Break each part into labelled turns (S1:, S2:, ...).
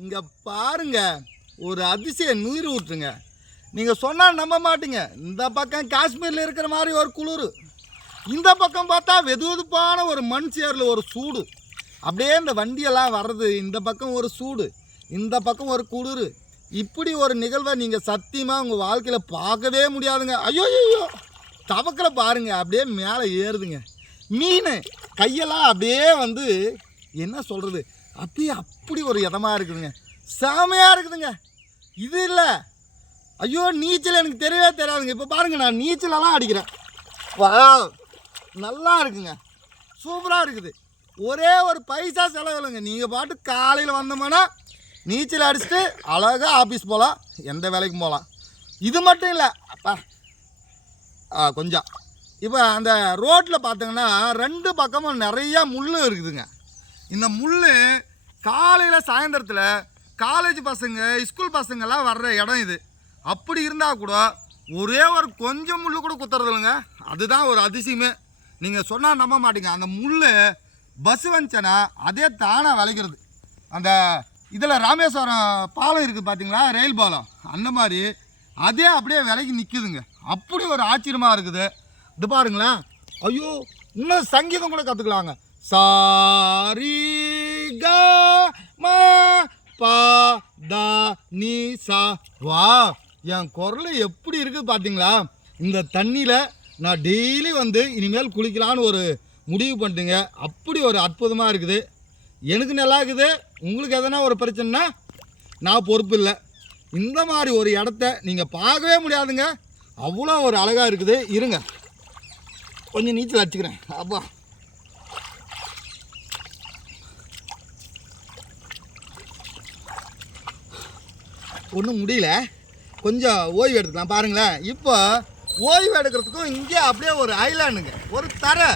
S1: இங்கே பாருங்க ஒரு அதிசய நீர் ஊற்றுங்க. நீங்கள் சொன்னால் நம்ப மாட்டீங்க. இந்த பக்கம் காஷ்மீரில் இருக்கிற மாதிரி ஒரு குளிர். இந்த பக்கம் பார்த்தா வெது வெதுப்பான ஒரு மண் சேரில் ஒரு சூடு. அப்படியே இந்த வண்டியெல்லாம் வர்றது இந்த பக்கம் ஒரு சூடு இந்த பக்கம் ஒரு குளிர். இப்படி ஒரு நிகழ்வை நீங்கள் சத்தியமாக உங்கள் வாழ்க்கையில் பார்க்கவே முடியாதுங்க. ஐயோ ஐயோ தவக்கில் பாருங்க அப்படியே மேலே ஏறுதுங்க. மீன் கையெல்லாம் அப்படியே வந்து என்ன சொல்கிறது அப்படி அப்படி ஒரு இதமாக இருக்குதுங்க. செமையாக இருக்குதுங்க. இது இல்லை. ஐயோ நீச்சல் எனக்கு தெரியவே தெரியாதுங்க. இப்போ பாருங்க நான் நீச்சலெல்லாம் அடிக்கிறேன். வா நல்லா இருக்குங்க. சூப்பராக இருக்குது. ஒரே ஒரு பைசா செலவில்லைங்க. நீங்கள் பாட்டு காலையில் வந்தோம்னா நீச்சல் அடிச்சுட்டு அழகாக ஆஃபீஸ் போகலாம் எந்த வேலைக்கும் போகலாம் இது மட்டும் இல்லை. அப்பா. ஆ கொஞ்சம். இப்போ அந்த ரோட்டில் பார்த்தீங்கன்னா ரெண்டு பக்கமும் நிறையா முள் இருக்குதுங்க. இந்த முள் காலையில் சாயந்தரத்தில் காலேஜ் பசங்க ஸ்கூல் பசங்கள்லாம் வர்ற இடம் இது. அப்படி இருந்தால் கூட ஒரே ஒரு கொஞ்சம் முள் கூட குத்துறது இல்லைங்க. அதுதான் ஒரு அதிசயமே. நீங்கள் சொன்னால் நம்ப மாட்டீங்க. அந்த முள் பஸ் வந்துச்சேன்னா அதே தானாக விளைக்கிறது. அந்த இதில் ராமேஸ்வரம் பாலம் இருக்குது பார்த்தீங்களா ரயில் பாலம். அந்த மாதிரி அதே அப்படியே விலைக்கு நிற்குதுங்க அப்படி ஒரு ஆச்சரியமாக இருக்குது. இது பாருங்களேன். ஐயோ இன்னும் சங்கீதம் கூட கற்றுக்கலாங்க சாரி க ம பா தா நீ சா வா என் குரல் எப்படி இருக்குது பார்த்தீங்களா இந்த தண்ணியில் நான் டெய்லி வந்து இனிமேல் குளிக்கலான்னு ஒரு முடிவு பண்ணிட்டுங்க. அப்படி ஒரு அற்புதமாக இருக்குது. எனக்கு நல்லா இருக்குது. உங்களுக்கு எதனா ஒரு பிரச்சனைனா நான் பொறுப்பு இல்லை. இந்த மாதிரி ஒரு இடத்த நீங்கள் பார்க்கவே முடியாதுங்க. அவ்வளோ ஒரு அழகாக இருக்குது. இருங்க. கொஞ்சம் நீச்சல் அடிச்சுக்கிறேன். அப்பா. ஒன்றும் முடியல. கொஞ்சம் ஓய்வு எடுத்துக்கலாம் பாருங்களேன். இப்போ ஓய்வு எடுக்கிறதுக்கும் இங்கே அப்படியே ஒரு ஐலாண்டுங்க ஒரு தரை.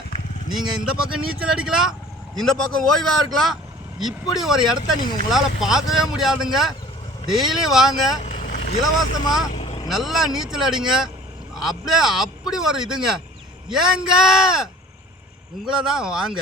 S1: நீங்கள் இந்த பக்கம் நீச்சல் அடிக்கலாம் இந்த பக்கம் ஓய்வாக இருக்கலாம். இப்படி ஒரு இடத்த நீங்கள் உங்களால் பார்க்கவே முடியாதுங்க. டெய்லி வாங்க இலவசமாக நல்லா நீச்சல் அடிங்க. அப்படியே அப்படி ஒரு இதுங்க. ஏங்க உங்களை தான் வாங்க.